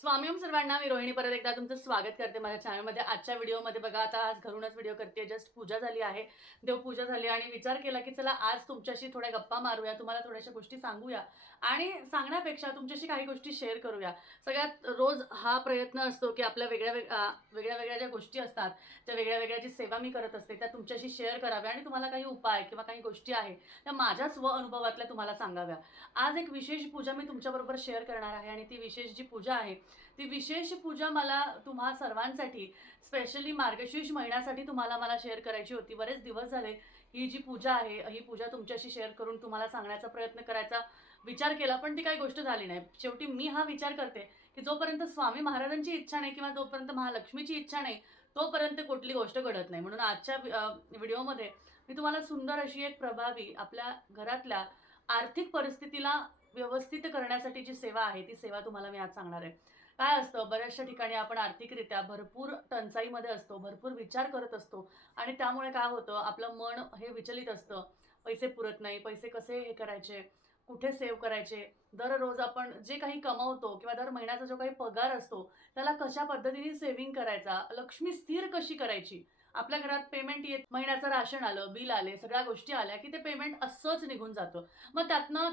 स्वामी ओम सर्वांना मी रोहिणी परत एकदा तुमचं स्वागत करते माझ्या चॅनलमध्ये आजच्या व्हिडिओमध्ये बघा आता आज घरूनच व्हिडिओ करते. जस्ट पूजा झाली आहे. देवपूजा झाली आणि विचार केला की चला आज तुमच्याशी थोड्या गप्पा मारूया तुम्हाला थोड्याशा गोष्टी सांगूया. आणि सांगण्यापेक्षा तुमच्याशी काही गोष्टी शेअर करूया. सगळ्यात रोज हा प्रयत्न असतो की आपल्या वेगळ्या वेग वेगळ्या वेगळ्या ज्या गोष्टी असतात त्या वेगळ्या वेगळ्या जी सेवा मी करत असते त्या तुमच्याशी शेअर कराव्या आणि तुम्हाला काही उपाय किंवा काही गोष्टी आहे त्या माझ्या स्व अनुभवातल्या तुम्हाला सांगाव्या. आज एक विशेष पूजा मी तुमच्याबरोबर शेअर करणार आहे आणि ती विशेष जी पूजा आहे ती विशेष पूजा मला तुम्हा सर्वांसाठी स्पेशली मार्गशीर्ष महिन्यासाठी तुम्हाला मला शेअर करायची होती. बरेच दिवस झाले ही जी पूजा आहे ही पूजा तुमच्याशी शेअर करून तुम्हाला सांगण्याचा प्रयत्न करायचा विचार केला पण ती काही गोष्ट झाली नाही. शेवटी मी हा विचार करते की जोपर्यंत स्वामी महाराजांची इच्छा नाही किंवा जोपर्यंत महालक्ष्मीची इच्छा नाही तोपर्यंत कुठली गोष्ट घडत नाही. म्हणून आजच्या व्हिडिओमध्ये मी तुम्हाला सुंदर अशी एक प्रभावी आपल्या घरातल्या आर्थिक परिस्थितीला व्यवस्थित करण्यासाठी जी सेवा आहे ती सेवा तुम्हाला मी आज सांगणार आहे. काय असतं? बऱ्याचशा ठिकाणी आपण आर्थिकरित्या भरपूर टंचाईमध्ये असतो भरपूर विचार करत असतो आणि त्यामुळे काय होतं? आपलं मन हे विचलित असतं. पैसे पुरत नाही पैसे कसे हे करायचे? कुठे सेव्ह करायचे? दररोज आपण जे काही कमवतो किंवा दर महिन्याचा जो काही पगार असतो त्याला कशा पद्धतीने सेव्हिंग करायचा? लक्ष्मी स्थिर कशी करायची? आपल्या घरात पेमेंट येत महिन्याचं राशन आलं बिल आले सगळ्या गोष्टी आल्या की ते पेमेंट असंच निघून जातं. मग त्यातनं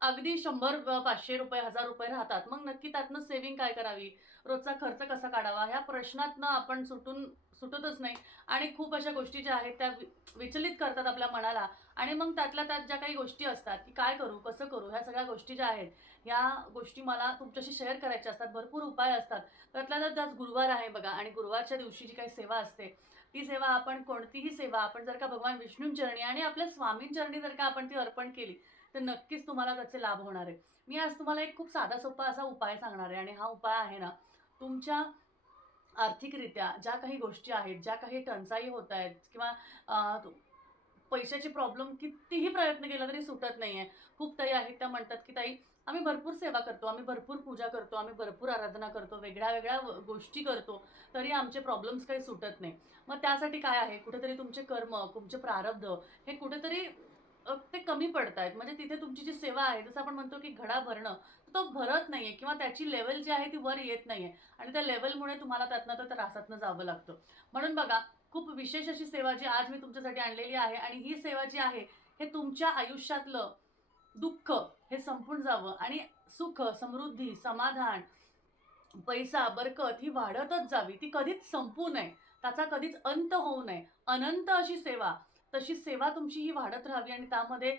अगदी शंभर पाचशे रुपये हजार रुपये राहतात. मग नक्की त्यातनं सेव्हिंग काय करावी? रोजचा खर्च कसा काढावा? ह्या प्रश्नातनं आपण सुटून सुटतच नाही. आणि खूप अशा गोष्टी ज्या आहेत त्या वि- विचलित करतात आपल्या मनाला. आणि मग त्यातल्या त्यात ज्या काही गोष्टी असतात की काय करू कसं करू ह्या सगळ्या गोष्टी ज्या आहेत ह्या गोष्टी मला तुमच्याशी शेअर करायच्या असतात. भरपूर उपाय असतात. त्यातल्या त्यात आज गुरुवार आहे बघा. आणि गुरुवारच्या दिवशी जी काही सेवा असते ती सेवा आपण कोणतीही सेवा आपण जर का भगवान विष्णूंचरणी आणि आपल्या स्वामींचरणी जर का आपण ती अर्पण केली तर नक्कीच तुम्हाला त्याचे लाभ होणार आहे. मी आज तुम्हाला एक खूप साधा सोपा असा उपाय सांगणार आहे आणि हा उपाय आहे ना तुमच्या आर्थिकरित्या ज्या काही गोष्टी आहेत ज्या काही टंचाई होत आहेत किंवा पैशाची प्रॉब्लेम कितीही प्रयत्न केला तरी सुटत नाही आहे खूप ताई आहेत त्या म्हणतात की ताई आम्ही भरपूर सेवा करतो आम्ही भरपूर पूजा करतो आम्ही भरपूर आराधना करतो वेगळ्या वेगळ्या गोष्टी करतो तरी आमचे प्रॉब्लेम्स काही सुटत नाही. मग त्यासाठी काय आहे? कुठेतरी तुमचे कर्म तुमचे प्रारब्ध हे कुठेतरी ते कमी पडत आहेत म्हणजे तिथे तुमची जी सेवा आहे जसं आपण म्हणतो की घडा भरणं तर तो भरत नाही आहे किंवा त्याची लेवल जी आहे ती वर येत नाही आहे आणि त्या लेवलमुळे तुम्हाला त्यातनं तर त्रासातनं जावं लागतं. म्हणून बघा खूप विशेष अशी सेवा जी आज मी तुमच्यासाठी आणलेली आहे आणि ही सेवा जी आहे हे तुमच्या आयुष्यातलं दुःख हे संपून जावं आणि सुख समृद्धी समाधान पैसा बरकत ही वाढतच जावी. ती कधीच संपू नये. त्याचा कधीच अंत होऊ नये. अनंत अशी सेवा. तशी सेवा तुमची ही वाढत राहावी आणि त्यामध्ये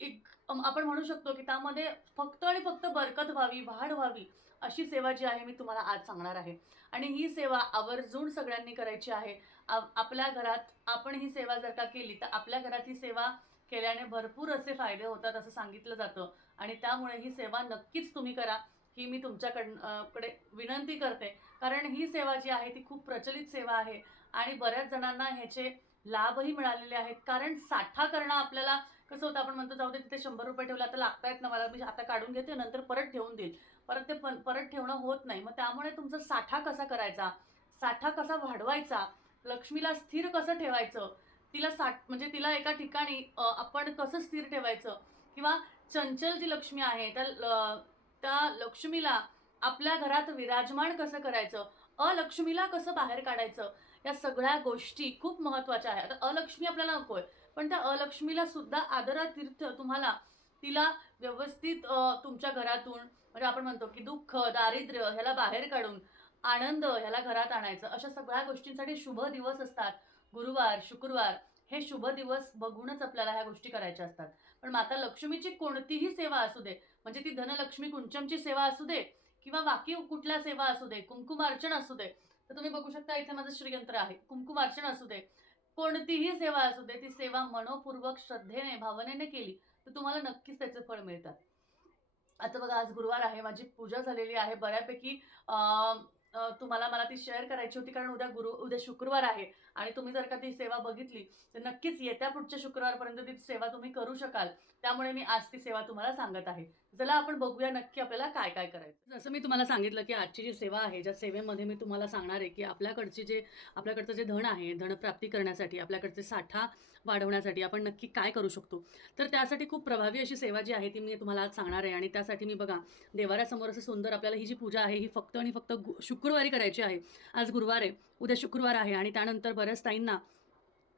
एक आपण म्हणू शकतो की त्यामध्ये फक्त आणि फक्त बरकत व्हावी वाढ व्हावी अशी सेवा जी आहे मी तुम्हाला आज सांगणार आहे. आणि ही सेवा आवर्जून सगळ्यांनी करायची आहे. आ- आपल्या घरात आपण ही सेवा जर का केली तर आपल्या घरात ही सेवा केल्याने भरपूर असे फायदे होतात असं सांगितलं जातं. आणि त्यामुळे ही सेवा नक्कीच तुम्ही करा. ही मी तुमच्याकडं कडे विनंती करते. कारण ही सेवा जी आहे ती खूप प्रचलित सेवा आहे. आणि बऱ्याच जणांना ह्याचे लाभही मिळालेले आहेत. कारण साठा करणं आपल्याला कसं होतं आपण म्हणतो जाऊ दे तिथे शंभर रुपये ठेवले आता लागतायत ना मला मी आता काढून घेते नंतर परत ठेवून देईल. परत ते परत ठेवणं होत नाही. मग त्यामुळे तुमचा साठा कसा करायचा? साठा कसा वाढवायचा? लक्ष्मीला स्थिर कसं ठेवायचं? तिला साठ म्हणजे तिला एका ठिकाणी आपण कसं स्थिर ठेवायचं? किंवा चंचल जी लक्ष्मी आहे त्या ल- त्या लक्ष्मीला आपल्या घरात विराजमान कसं करायचं? अलक्ष्मीला कसं बाहेर काढायचं? या सगळ्या गोष्टी खूप महत्त्वाच्या आहेत आता अलक्ष्मी आपल्याला नको आहे पण त्या अलक्ष्मीला सुद्धा आदरातीर्थ तुम्हाला तिला व्यवस्थित तुमच्या घरातून म्हणजे आपण म्हणतो की दुःख दारिद्र्य ह्याला बाहेर काढून आनंद ह्याला घरात आणायचं. अशा सगळ्या गोष्टींसाठी शुभ दिवस असतात. गुरुवार शुक्रवार हे शुभ दिवस बघूनच आपल्याला ह्या गोष्टी करायच्या असतात. पण माता लक्ष्मीची कोणतीही सेवा असू दे म्हणजे ती धनलक्ष्मी कुंचमची सेवा असू दे किंवा बाकी कुठल्या सेवा असू दे कुंकुमार्चन असू दे तर तुम्ही बघू शकता इथे माझं श्रीयंत्र आहे. कुंकुमार्चन असू दे कोणतीही सेवा असू दे ती सेवा मनोपूर्वक श्रद्धेने भावनेने केली तर तुम्हाला नक्कीच त्याचे फळ मिळतात. आता बघा आज गुरुवार आहे माझी पूजा झालेली आहे. बऱ्यापैकी तुम्हाला मला ती शेअर करायची होती कारण उद्या गुरु उद्या शुक्रवार आहे. आणि तुम्ही जर का ती सेवा बघितली तर नक्कीच येत्या पुढच्या शुक्रवारपर्यंत ती सेवा तुम्ही करू शकाल. त्यामुळे मी आज ती सेवा तुम्हाला सांगत आहे. चला आपण बघूया नक्की आपल्याला काय काय करायचं. जसं मी तुम्हाला सांगितलं की आजची जी सेवा आहे ज्या सेवेमध्ये मी तुम्हाला सांगणार आहे की आपल्याकडचे जे आपल्याकडचं जे धन आहे धनप्राप्ती करण्यासाठी आपल्याकडचे साठा वाढवण्यासाठी आपण नक्की काय करू शकतो? तर त्यासाठी खूप प्रभावी अशी सेवा जी आहे ती मी तुम्हाला आज सांगणार आहे. आणि त्यासाठी मी बघा देवाऱ्यासमोर असं सुंदर आपल्याला ही जी पूजा आहे ही फक्त आणि फक्त शुक्रवारी करायची आहे. आज गुरुवार आहे उद्या शुक्रवार आहे आणि त्यानंतर बऱ्याच ताईंना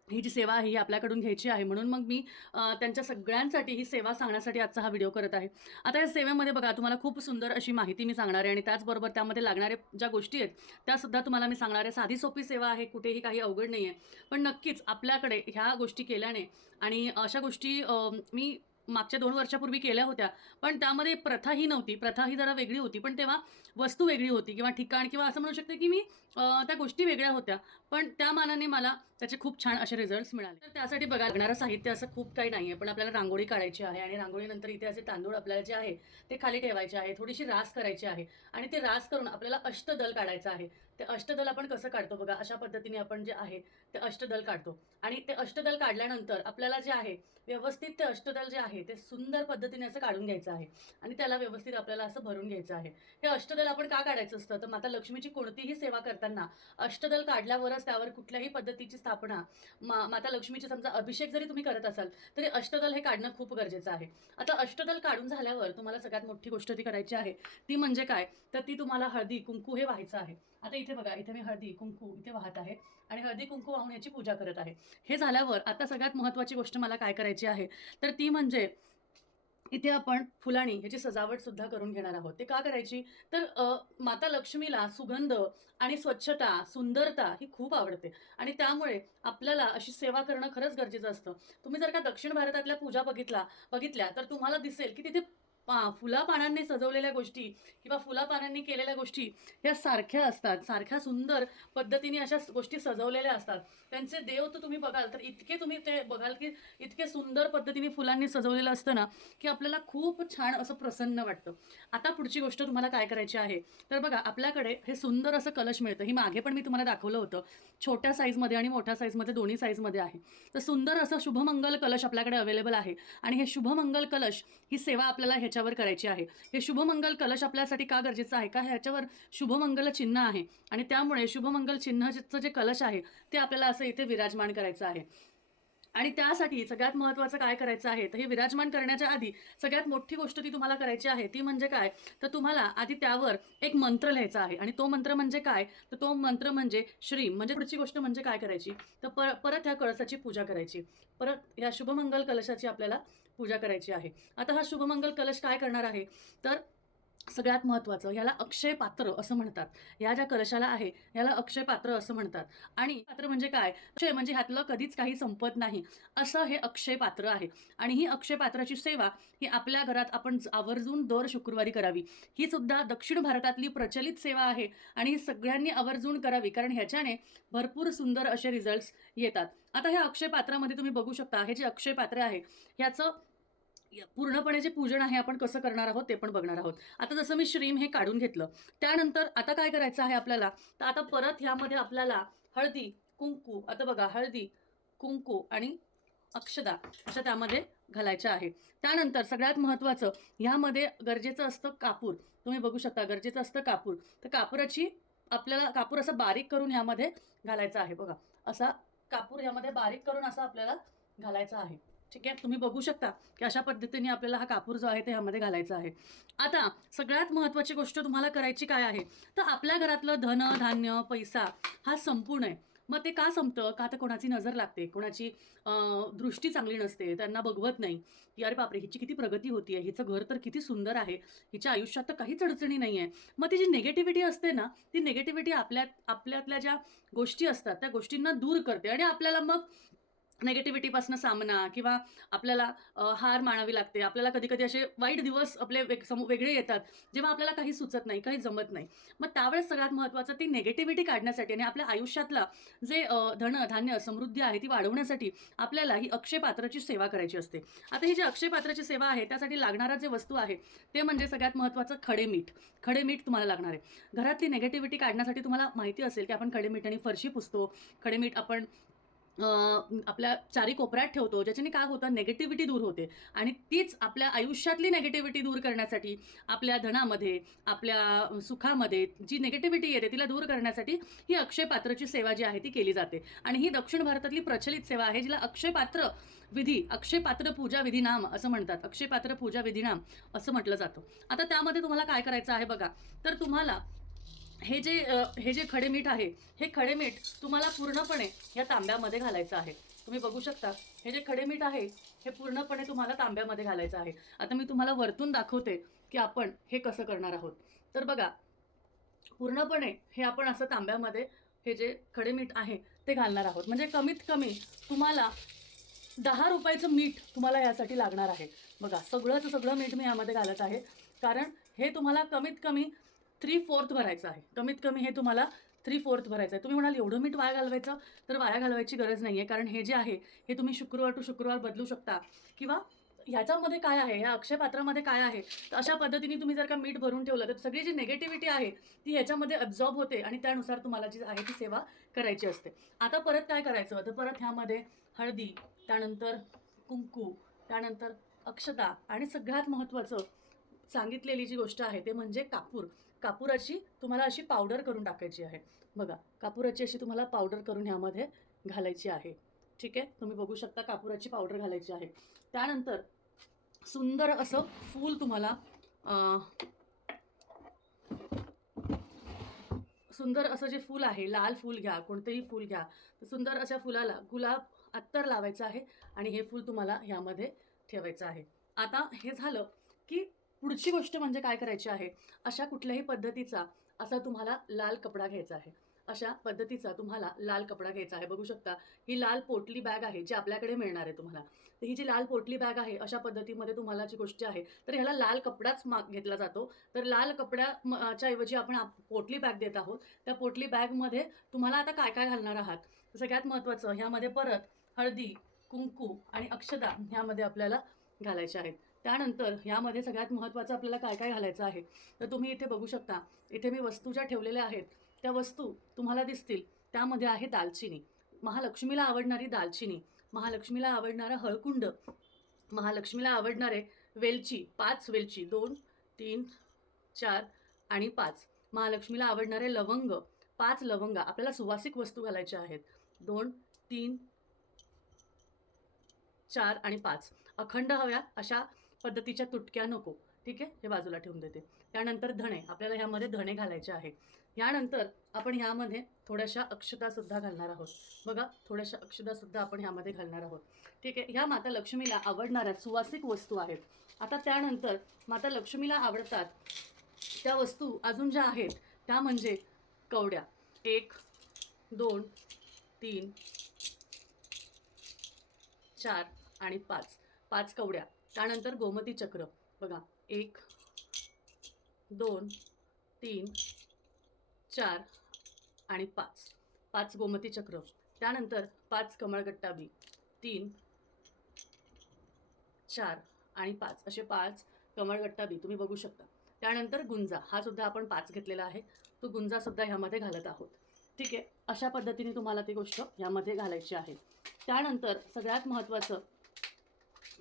ही जी सेवा आहे ही आपल्याकडून घ्यायची आहे. म्हणून मग मी त्यांच्या सगळ्यांसाठी ही सेवा सांगण्यासाठी आजचा हा व्हिडिओ करत आहे. आता या सेवेमध्ये बघा तुम्हाला खूप सुंदर अशी माहिती मी सांगणार आहे आणि त्याचबरोबर त्यामध्ये लागणाऱ्या ज्या गोष्टी आहेत त्यासुद्धा तुम्हाला मी सांगणार आहे. साधी सोपी सेवा आहे कुठेही काही अवघड नाही आहे पण नक्कीच आपल्याकडे ह्या गोष्टी केल्याने आणि अशा गोष्टी मी मागच्या दोन वर्षापूर्वी केल्या होत्या. पण त्यामध्ये प्रथा ही नव्हती. प्रथा ही जरा वेगळी होती. पण तेव्हा वस्तू वेगळी होती किंवा ठिकाण किंवा असं म्हणू शकते की मी त्या गोष्टी वेगळ्या होत्या. पण त्या मानाने मला त्याचे खूप छान असे रिझल्ट्स मिळाले. तर त्यासाठी बघा लागणारं साहित्य असं खूप काही नाही आहे पण आपल्याला रांगोळी काढायची आहे आणि रांगोळीनंतर इथे असे तांदूळ आपल्याला जे आहे ते खाली ठेवायचे आहे थोडीशी रास करायची आहे आणि ते रास करून आपल्याला अष्टदल काढायचं आहे. ते अष्टदल आपण कसं काढतो बघा अशा पद्धतीने आपण जे आहे ते अष्टदल काढतो. आणि ते अष्टदल काढल्यानंतर आपल्याला जे आहे व्यवस्थित ते अष्टदल जे आहे ते सुंदर पद्धतीने असं काढून घ्यायचं आहे आणि त्याला व्यवस्थित आपल्याला असं भरून घ्यायचं आहे. हे अष्टदल आपण का काढायचं असतं? तर माता लक्ष्मीची कोणतीही सेवा करताना अष्टदल काढल्यावरच त्यावर कुठल्याही पद्धतीची स्थापना मा माता लक्ष्मीची समजा अभिषेक जरी तुम्ही करत असाल तरी अष्टदल हे काढणं खूप गरजेचं आहे. आता अष्टदल काढून झाल्यावर तुम्हाला सगळ्यात मोठी गोष्ट ती करायची आहे. ती म्हणजे काय? तर ती तुम्हाला हळदी कुंकू हे व्हायचं आहे. आता इथे बघा इथे मी हळदी कुंकू इथे वाहत आहे आणि हळदी कुंकू वाहून याची पूजा करत आहे. हे झाल्यावर आता सगळ्यात महत्त्वाची गोष्ट मला काय करायची आहे? तर ती म्हणजे इथे आपण फुलाणी ह्याची सजावट सुद्धा करून घेणार आहोत. ते का करायची? तर अ, माता लक्ष्मीला सुगंध आणि स्वच्छता सुंदरता ही खूप आवडते. आणि त्यामुळे आपल्याला अशी सेवा करणं खरंच गरजेचं असतं. तुम्ही जर का दक्षिण भारतातल्या पूजा बघितला बघितल्या तर तुम्हाला दिसेल की तिथे पा फुला पानांनी सजवलेल्या गोष्टी किंवा फुलापानांनी केलेल्या गोष्टी ह्या सारख्या असतात सारख्या सुंदर पद्धतीने अशा गोष्टी सजवलेल्या असतात. त्यांचे देव तर तुम्ही बघाल तर इतके तुम्ही ते बघाल की इतके सुंदर पद्धतीने फुलांनी सजवलेलं असतं ना की आपल्याला खूप छान असं प्रसन्न वाटतं. आता पुढची गोष्ट तुम्हाला काय करायची आहे? तर बघा आपल्याकडे हे सुंदर असं कलश मिळतं. ही मागे पण मी तुम्हाला दाखवलं होतं. छोट्या साईजमध्ये आणि मोठ्या साईजमध्ये दोन्ही साईजमध्ये आहे. तर सुंदर असं शुभमंगल कलश आपल्याकडे अवेलेबल आहे. आणि हे शुभमंगल कलश ही सेवा आपल्याला ह्याच्यावर करायची आहे. हे शुभमंगल कलश आपल्यासाठी का गरजेचं आहे? का ह्याच्यावर शुभमंगल चिन्ह आहे? आणि त्यामुळे शुभमंगल चिन्हचं जे कलश आहे ते आपल्याला असं इथे विराजमान करायचं आहे. आणि त्यासाठी सगळ्यात महत्त्वाचं काय करायचं आहे? तर हे विराजमान करण्याच्या आधी सगळ्यात मोठी गोष्ट ती तुम्हाला करायची आहे ती म्हणजे काय? तर तुम्हाला आधी त्यावर एक मंत्र लिहायचा आहे. आणि तो मंत्र म्हणजे काय? तर तो मंत्र म्हणजे श्री म्हणजे पुढची गोष्ट म्हणजे काय करायची? तर पर परत ह्या कळसाची पूजा करायची. परत ह्या शुभमंगल कलशाची आपल्याला पूजा करायची आहे. आता हा शुभमंगल कलश काय करणार आहे? तर सगळ्यात महत्त्वाचं ह्याला अक्षय पात्र असं म्हणतात. ह्या ज्या कलशाला आहे याला अक्षय पात्र असं म्हणतात. आणि पात्र म्हणजे काय? अक्षय म्हणजे ह्यातलं कधीच काही संपत नाही. असं हे अक्षय पात्र आहे. आणि ही अक्षय पात्राची सेवा ही आपल्या घरात आपण आवर्जून दर शुक्रवारी करावी. ही सुद्धा दक्षिण भारतातली प्रचलित सेवा आहे आणि ही सगळ्यांनी आवर्जून करावी. कारण ह्याच्याने भरपूर सुंदर असे रिझल्ट्स येतात. आता ह्या अक्षय पात्रामध्ये तुम्ही बघू शकता हे जे अक्षय पात्र आहे ह्याचं पूर्णपणे जे पूजन आहे आपण कसं करणार आहोत ते पण बघणार आहोत. आता जसं मी श्रीम हे काढून घेतलं त्यानंतर आता काय करायचं आहे आपल्याला? तर आता परत ह्यामध्ये आपल्याला हळदी कुंकू आता बघा हळदी कुंकू आणि अक्षदा अशा त्यामध्ये घालायच्या आहे. त्यानंतर सगळ्यात महत्त्वाचं ह्यामध्ये गरजेचं असतं कापूर. तुम्ही बघू शकता गरजेचं असतं कापूर. तर कापुराची आपल्याला कापूर असं बारीक करून ह्यामध्ये घालायचा आहे. बघा असा कापूर ह्यामध्ये बारीक करून असा आपल्याला घालायचा आहे. ठीक आहे? तुम्ही बघू शकता की अशा पद्धतीने आपल्याला हा कापूर जो आहे ते ह्यामध्ये घालायचा आहे. आता सगळ्यात महत्त्वाची गोष्ट तुम्हाला करायची काय आहे? तर आपल्या घरातलं धन धान्य पैसा हा संपूर्ण आहे. मग ते का संपतं? का तर कोणाची नजर लागते? कोणाची दृष्टी चांगली नसते त्यांना बघवत नाही. की अरे बापरे हिची किती प्रगती होती आहे हिचं घर तर किती सुंदर आहे हिच्या आयुष्यात तर काहीच अडचणी नाही आहे मग ती जी निगेटिव्हिटी असते ना ती निगेटिव्हिटी आपल्यात आपल्यातल्या ज्या गोष्टी असतात त्या गोष्टींना दूर करते आणि आपल्याला मग नेगेटिव्हिटीपासून सामना किंवा आपल्याला हार मानावी लागते. आपल्याला कधी कधी असे वाईट दिवस आपले वेग समो वेगळे येतात जेव्हा आपल्याला काही सुचत नाही काही जमत नाही. मग त्यावेळेस सगळ्यात महत्त्वाचं ती नेगेटिव्हिटी काढण्यासाठी आणि आपल्या आयुष्यातला जे धन धान्य समृद्धी आहे ती वाढवण्यासाठी आपल्याला ही अक्षय पात्राची सेवा करायची असते. आता ही जी अक्षय पात्राची सेवा आहे त्यासाठी लागणारा जे वस्तू आहे ते म्हणजे सगळ्यात महत्त्वाचं खडे मीठ. खडे मीठ तुम्हाला लागणार आहे. घरातली नेगेटिव्हिटी काढण्यासाठी तुम्हाला माहिती असेल की आपण खडे आणि फरशी पुसतो. खडे मीठ आपण आपल्या चारी कोपऱ्यात ठेवतो ज्याच्याने काय होतं नेगेटिव्हिटी दूर होते. आणि तीच आपल्या आयुष्यातली नेगेटिव्हिटी दूर करण्यासाठी आपल्या धनामध्ये आपल्या सुखामध्ये जी नेगेटिव्हिटी येते तिला दूर करण्यासाठी ही अक्षय पात्रची सेवा जी आहे ती केली जाते. आणि ही दक्षिण भारतातली प्रचलित सेवा आहे जिला अक्षय पात्र विधी अक्षय पात्र पूजा विधी नाम असं म्हणतात. अक्षय पात्र पूजा विधी नाम असं म्हटलं जातं. आता त्यामध्ये तुम्हाला काय करायचं आहे बघा. तर तुम्हाला हे जे हे जे खडे मीठ आहे हे खडे मीठ तुम्हाला पूर्णपणे या तांब्यामध्ये घालायचं आहे. तुम्ही बघू शकता हे जे खडे मीठ आहे हे पूर्णपणे तुम्हाला तांब्यामध्ये घालायचं आहे. आता मी तुम्हाला वरतून दाखवते की आपण हे कसं करणार आहोत. तर बघा पूर्णपणे हे आपण असं तांब्यामध्ये हे जे खडे मीठ आहे ते घालणार आहोत. म्हणजे कमीत कमी तुम्हाला दहा रुपयाचं मीठ तुम्हाला यासाठी लागणार आहे. बघा सगळंच सगळं मीठ मी यामध्ये घालत आहे. कारण हे तुम्हाला कमीत कमी थ्री फोर्थ भरायचं आहे. कमीत कमी हे तुम्हाला थ्री फोर्थ भरायचं आहे. तुम्ही म्हणाल एवढं मीठ वाया घालवायचं? तर वाया घालवायची गरज नाही आहे कारण हे जे आहे हे तुम्ही शुक्रवार टू शुक्रवार बदलू शकता. किंवा ह्याच्यामध्ये काय आहे या अक्षय पात्रामध्ये काय आहे तर अशा पद्धतीने तुम्ही जर का मीठ भरून ठेवलं तर सगळी जी नेगेटिव्हिटी आहे ती ह्याच्यामध्ये अब्झॉर्ब होते आणि त्यानुसार तुम्हाला जी आहे ती सेवा करायची असते. आता परत काय करायचं? तर परत ह्यामध्ये हळदी त्यानंतर कुंकू त्यानंतर अक्षता आणि सगळ्यात महत्त्वाचं सांगितलेली जी गोष्ट आहे ते म्हणजे कापूर. कापुराची तुम्हाला अशी पावडर करून टाकायची आहे. बघा कापुराची अशी तुम्हाला पावडर करून ह्यामध्ये घालायची आहे. ठीक आहे? तुम्ही बघू शकता कापुराची पावडर घालायची आहे. त्यानंतर सुंदर असं फूल तुम्हाला सुंदर असं जे फूल आहे लाल फूल घ्या कोणतेही फूल घ्या तर सुंदर अशा फुलाला गुलाब अत्तर लावायचं आहे आणि हे फूल तुम्हाला ह्यामध्ये ठेवायचं आहे. आता हे झालं की पुढची गोष्ट म्हणजे काय करायची आहे? अशा कुठल्याही पद्धतीचा असा तुम्हाला लाल कपडा घ्यायचा आहे. अशा पद्धतीचा तुम्हाला लाल कपडा घ्यायचा आहे. बघू शकता ही लाल पोटली बॅग आहे जी आपल्याकडे मिळणार आहे तुम्हाला. तर ही जी लाल पोटली बॅग आहे अशा पद्धतीमध्ये तुम्हाला जी गोष्ट आहे तर ह्याला लाल कपडाच माग घेतला जातो. तर लाल कपड्याच्या ऐवजी आपण पोटली बॅग देत आहोत. त्या पोटली बॅगमध्ये तुम्हाला आता काय काय घालणार आहात? सगळ्यात महत्त्वाचं ह्यामध्ये परत हळदी कुंकू आणि अक्षदा ह्यामध्ये आपल्याला घालायच्या आहेत. त्यानंतर ह्यामध्ये सगळ्यात महत्त्वाचं आपल्याला काय काय घालायचं आहे तर तुम्ही इथे बघू शकता इथे मी वस्तू ज्या ठेवलेल्या आहेत त्या वस्तू तुम्हाला दिसतील. त्यामध्ये आहे दालचिनी. महालक्ष्मीला आवडणारी दालचिनी महालक्ष्मीला आवडणारं हळकुंड महालक्ष्मीला आवडणारे वेलची पाच वेलची दोन तीन चार आणि पाच. महालक्ष्मीला आवडणारे लवंग पाच लवंगा. आपल्याला सुवासिक वस्तू घालायच्या आहेत. दोन तीन चार आणि पाच. अखंड हव्या अशा पद्धतीच्या तुटक्या नको. ठीक आहे? हे बाजूला ठेवून देते. त्यानंतर धणे. आपल्याला ह्यामध्ये धणे घालायचे आहे. यानंतर आपण ह्यामध्ये थोड्याशा अक्षतासुद्धा घालणार आहोत. बघा थोड्याशा अक्षतासुद्धा आपण ह्यामध्ये घालणार आहोत. ठीक आहे? ह्या माता लक्ष्मीला आवडणाऱ्या सुवासिक वस्तू आहेत. आता त्यानंतर माता लक्ष्मीला आवडतात त्या वस्तू अजून ज्या आहेत त्या म्हणजे कवड्या. एक दोन तीन चार आणि पाच. पाच कवड्या. त्यानंतर गोमती चक्र. बघा एक दोन तीन चार आणि पाच. पाच गोमती चक्र. त्यानंतर पाच कमळगट्टा बी. तीन चार आणि पाच. असे पाच कमळगट्टा बी. तुम्ही बघू शकता. त्यानंतर गुंजा. हा सुद्धा आपण पाच घेतलेला आहे. तो गुंजा सुद्धा ह्यामध्ये घालत आहोत. ठीक आहे? अशा पद्धतीने तुम्हाला ती गोष्ट ह्यामध्ये घालायची आहे. त्यानंतर सगळ्यात महत्त्वाचं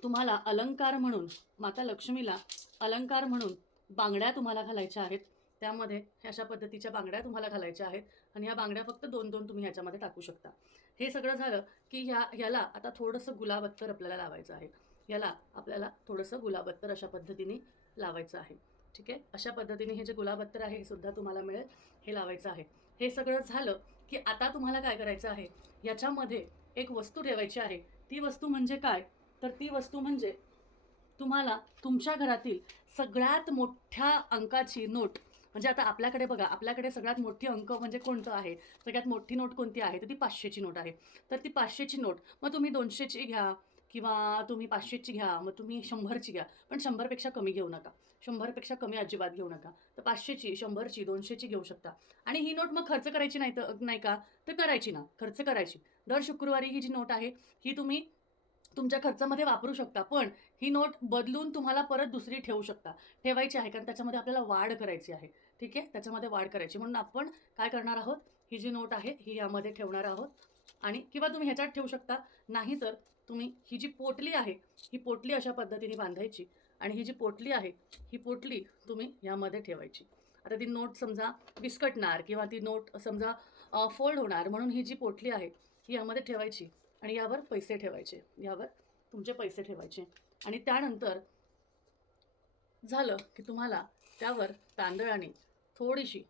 तुम्हाला अलंकार म्हणून माता लक्ष्मीला अलंकार म्हणून बांगड्या तुम्हाला घालायच्या आहेत. त्यामध्ये अशा पद्धतीच्या बांगड्या तुम्हाला घालायच्या आहेत आणि ह्या बांगड्या फक्त दोन दोन तुम्ही ह्याच्यामध्ये टाकू शकता. हे सगळं झालं की ह्या ह्याला आता थोडंसं गुलाबत्तर आपल्याला लावायचं आहे. याला आपल्याला थोडंसं गुलाबत्तर अशा पद्धतीने लावायचं आहे. ठीक आहे? अशा पद्धतीने हे जे गुलाबत्तर आहे हे सुद्धा तुम्हाला मिळेल. हे लावायचं आहे. हे सगळं झालं की आता तुम्हाला काय करायचं आहे? याच्यामध्ये एक वस्तू ठेवायची आहे. ती वस्तू म्हणजे काय? तर ती वस्तू म्हणजे तुम्हाला तुमच्या घरातील सगळ्यात मोठ्या अंकाची नोट. म्हणजे आता आपल्याकडे बघा आपल्याकडे सगळ्यात मोठी अंक म्हणजे कोणतं आहे? सगळ्यात मोठी नोट कोणती आहे? तर ती पाचशेची नोट आहे. तर ती पाचशेची नोट मग तुम्ही दोनशेची घ्या किंवा तुम्ही पाचशेची घ्या मग तुम्ही शंभरची घ्या. पण शंभरपेक्षा कमी घेऊ नका. शंभरपेक्षा कमी अजिबात घेऊ नका. तर पाचशेची शंभरची दोनशेची घेऊ शकता. आणि ही नोट मग खर्च करायची नाही तर नाही का? तर करायची ना. खर्च करायची. दर शुक्रवारी ही जी नोट आहे ही तुम्ही तुमच्या खर्चामध्ये वापरू शकता पण ही नोट बदलून तुम्हाला परत दुसरी ठेवू शकता. ठेवायची आहे कारण त्याच्यामध्ये आपल्याला वाढ करायची आहे. ठीक आहे? त्याच्यामध्ये वाढ करायची. म्हणून आपण काय करणार आहोत? ही जी नोट आहे ही यामध्ये ठेवणार आहोत. आणि किंवा तुम्ही ह्याच्यात ठेवू शकता. नाही तर तुम्ही ही जी पोटली आहे ही पोटली अशा पद्धतीने बांधायची आणि ही जी पोटली आहे ही पोटली तुम्ही यामध्ये ठेवायची. आता ती नोट समजा विस्कटणार किंवा ती नोट समजा फोल्ड होणार म्हणून ही जी पोटली आहे ही यामध्ये ठेवायची. आणि यावर पैसे ठेवायचे. यावर तुमचे पैसे ठेवायचे. आणि त्यानंतर झालं की तुम्हाला त्यावर तांदळाने थोडीशी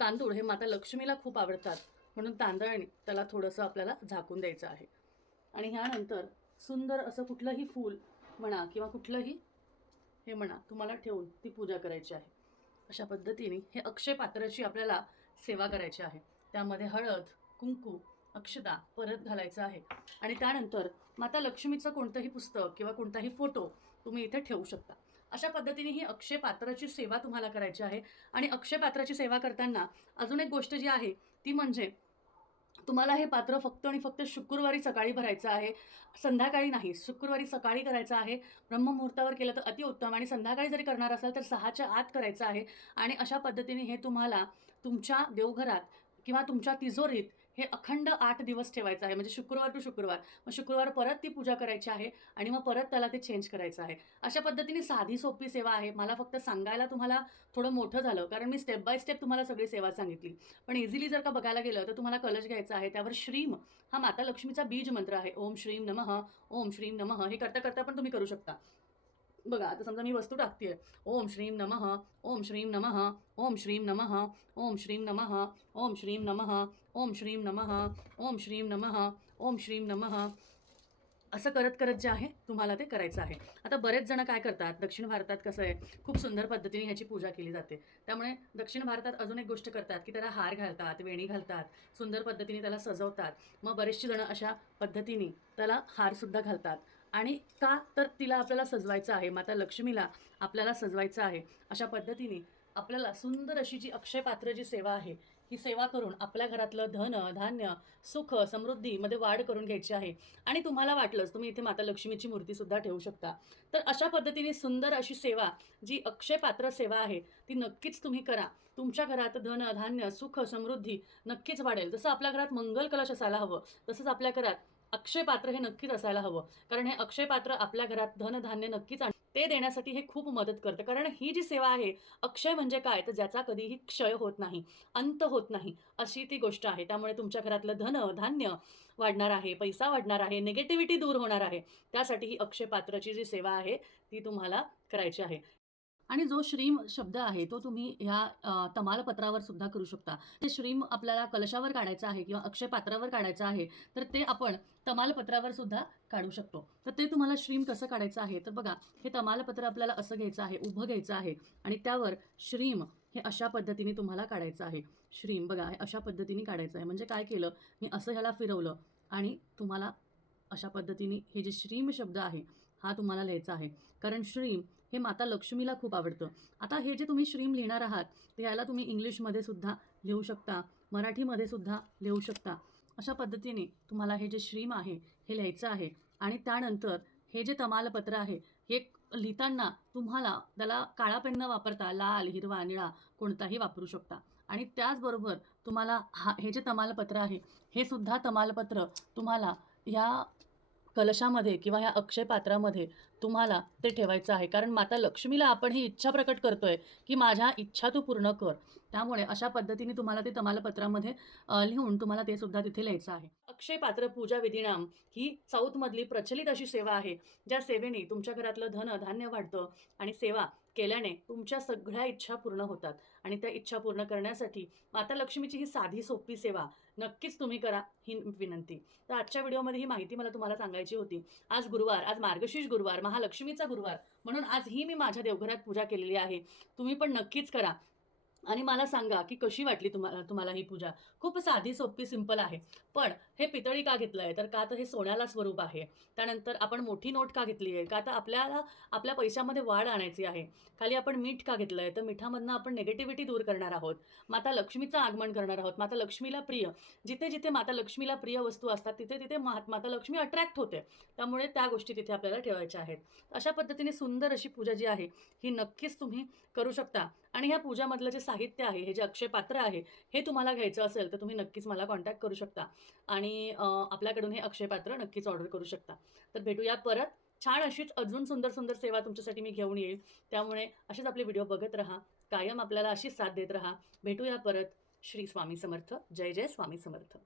तांदूळ हे माता लक्ष्मीला खूप आवडतात. म्हणून तांदळाने त्याला थोडंसं आपल्याला झाकून द्यायचं आहे. आणि ह्यानंतर सुंदर असं कुठलंही फूल म्हणा किंवा कुठलंही हे म्हणा तुम्हाला ठेवून ती पूजा करायची आहे. अशा पद्धतीने हे अक्षय पात्राची आपल्याला सेवा करायची आहे. त्यामध्ये हळद कुंकू अक्षदा परत घालायचं आहे. आणि त्यानंतर माता लक्ष्मीचं कोणतंही पुस्तक किंवा कोणताही फोटो तुम्ही इथे ठेवू शकता. अशा पद्धतीने ही अक्षय पात्राची सेवा तुम्हाला करायची आहे. आणि अक्षय पात्राची सेवा करताना अजून एक गोष्ट जी आहे ती म्हणजे तुम्हाला हे पात्र फक्त आणि फक्त शुक्रवारी सकाळी भरायचं आहे. संध्याकाळी नाही शुक्रवारी सकाळी करायचं आहे. ब्रह्ममुहूर्तावर केलं तर अतिउत्तम आणि संध्याकाळी जरी करणार असाल तर सहाच्या आत करायचं आहे. आणि अशा पद्धतीने हे तुम्हाला तुमच्या देवघरात किंवा तुमच्या तिजोरीत हे अखंड आठ दिवस ठेवायचं आहे. म्हणजे शुक्रवार टू शुक्रवार. मग शुक्रवार परत ती पूजा करायची आहे आणि मग परत त्याला ते चेंज करायचं आहे. अशा पद्धतीने साधी सोपी सेवा आहे. मला फक्त सांगायला तुम्हाला थोडं मोठं झालं कारण मी स्टेप बाय स्टेप तुम्हाला सगळी सेवा सांगितली. पण इझिली जर का बघायला गेलं तर तुम्हाला कलश घ्यायचा आहे. त्यावर श्रीम हा माता लक्ष्मीचा बीज मंत्र आहे. ओम श्रीम नमः ओम श्रीम नमः हे करता करता पण तुम्ही करू शकता. बघा आता समजा मी वस्तू टाकते ओम श्रीम नमः ओम श्रीम नमः ओम श्रीम नमः ओम श्रीम नमः ओम श्रीम नमः ओम श्रीम नमः ओम श्रीम नमः ओम श्रीम नमः. असं करत करत जे आहे तुम्हाला ते करायचं आहे. आता बरेच जण काय करतात दक्षिण भारतात कसं आहे खूप सुंदर पद्धतीने ह्याची पूजा केली जाते. त्यामुळे दक्षिण भारतात अजून एक गोष्ट करतात की त्याला हार घालतात वेणी घालतात सुंदर पद्धतीने त्याला सजवतात. मग बरेचशी जणं अशा पद्धतीने त्याला हारसुद्धा घालतात. आणि का तर तिला आपल्याला सजवायचं आहे माता लक्ष्मीला आपल्याला सजवायचं आहे अशा पद्धतीने आपल्याला सुंदर अशी जी अक्षय पात्र जी सेवा आहे ही सेवा करून आपल्या घरातलं धन धान्य सुख समृद्धीमध्ये वाढ करून घ्यायची आहे. आणि तुम्हाला वाटलंच तुम्ही इथे माता लक्ष्मीची मूर्तीसुद्धा ठेवू शकता. तर अशा पद्धतीने सुंदर अशी सेवा जी अक्षय पात्र सेवा आहे ती नक्कीच तुम्ही करा. तुमच्या घरात धन धान्य सुख समृद्धी नक्कीच वाढेल. जसं आपल्या घरात मंगल कलश असायला हवं तसंच आपल्या घरात अक्षय पात्र हे नक्कीच असायला हवं. कारण हे अक्षय पात्र आपल्या घरात धनधान्य नक्कीच आण. ते देण्यासाठी हे खूप मदत करतं. कारण ही जी सेवा आहे अक्षय म्हणजे काय? तर ज्याचा कधीही क्षय होत नाही अंत होत नाही अशी ती गोष्ट आहे. त्यामुळे तुमच्या घरातलं धन धान्य वाढणार आहे पैसा वाढणार आहे निगेटिव्हिटी दूर होणार आहे. त्यासाठी ही अक्षय पात्राची जी सेवा आहे ती तुम्हाला करायची आहे. आणि जो श्रीम शब्द आहे तो तुम्ही ह्या तमालपत्रावर सुद्धा करू शकता. ते श्रीम आपल्याला कलशावर काढायचं आहे किंवा अक्षय पात्रावर काढायचं आहे तर ते आपण तमालपत्रावर सुद्धा काढू शकतो. तर ते तुम्हाला श्रीम कसं काढायचं आहे? तर बघा हे तमालपत्र आपल्याला असं घ्यायचं आहे उभं घ्यायचं आहे आणि त्यावर श्रीम हे अशा पद्धतीने तुम्हाला काढायचं आहे. श्रीम बघा हे अशा पद्धतीने काढायचं आहे. म्हणजे काय केलं? मी असं ह्याला फिरवलं आणि तुम्हाला अशा पद्धतीने हे जे श्रीम शब्द आहे हा तुम्हाला लिहायचा आहे. कारण श्रीम हे माता लक्ष्मीला खूप आवडतं. आता हे जे तुम्ही श्रीम लिहिणार आहात तर याला तुम्ही इंग्लिशमध्ये सुद्धा लिहू शकता मराठीमध्ये सुद्धा लिहू शकता. अशा पद्धतीने तुम्हाला हे जे श्रीम आहे हे लिहायचं आहे. आणि त्यानंतर हे जे तमालपत्र आहे हे लिहिताना तुम्हाला त्याला काळा पेन न वापरता लाल हिरवा निळा कोणताही वापरू शकता. आणि त्याचबरोबर तुम्हाला हा हे जे तमालपत्र आहे हे सुद्धा तमालपत्र तुम्हाला या कलशामध्ये किंवा ह्या अक्षय पात्रामध्ये तुम्हाला ते ठेवायचं आहे. कारण माता लक्ष्मीला आपण ही इच्छा प्रकट करतोय की माझ्या इच्छा तू पूर्ण कर. त्यामुळे अशा पद्धतीने तुम्हाला ते तमालपत्रामध्ये लिहून तुम्हाला ते सुद्धा तिथे लिहायचं आहे. अक्षय पात्र पूजा विधिनाम ही साऊथमधली प्रचलित अशी सेवा आहे. ज्या सेवेने तुमच्या घरातलं धन धान्य वाढतं आणि सेवा केल्याने तुमच्या सगळ्या इच्छा पूर्ण होतात आणि त्या इच्छा पूर्ण करण्यासाठी माता लक्ष्मीची ही साधी सोपी सेवा नक्कीच तुम्ही करा ही विनंती. तर आजच्या व्हिडिओमध्ये ही माहिती मला तुम्हाला सांगायची होती. आज गुरुवार आज मार्गशीर्ष गुरुवार महालक्ष्मीचा गुरुवार म्हणून आज ही मी माझ्या देवघरात पूजा केलेली आहे. तुम्ही पण नक्कीच करा. आणि मला सांगा की कशी वाटली तुम्हाला तुम्हाला ही पूजा? खूप साधी सोपी सिंपल आहे. पण हे पितळी का घेतलं आहे तर का तर हे सोन्याला स्वरूप आहे. त्यानंतर आपण मोठी नोट का घेतली आहे? का तर आपल्याला आपल्या पैशामध्ये वाढ आणायची आहे? खाली आपण मीठ का घेतलं आहे तर मिठामधनं आपण निगेटिव्हिटी दूर करणार आहोत. माता लक्ष्मीचं आगमन करणार आहोत. माता लक्ष्मीला प्रिय. जिथे जिथे माता लक्ष्मीला प्रिय वस्तू असतात तिथे तिथे माता लक्ष्मी अट्रॅक्ट होते. त्यामुळे त्या गोष्टी तिथे आपल्याला ठेवायच्या आहेत. अशा पद्धतीने सुंदर अशी पूजा जी आहे ही नक्कीच तुम्ही करू शकता. आणि ह्या पूजामधलं जे साहित्य आहे हे जे अक्षय पात्र आहे हे तुम्हाला घ्यायचं असेल तर तुम्ही नक्कीच मला कॉन्टॅक्ट करू शकता. आणि आपल्याकडून हे अक्षय पात्र नक्कीच ऑर्डर करू शकता. तर भेटूया परत. छान अशीच अजून सुंदर सुंदर सेवा तुमच्यासाठी मी घेऊन येईल. त्यामुळे असेच आपले व्हिडिओ बघत राहा. कायम आपल्याला अशीच साथ देत राहा. भेटूया परत. श्री स्वामी समर्थ. जय जय स्वामी समर्थ.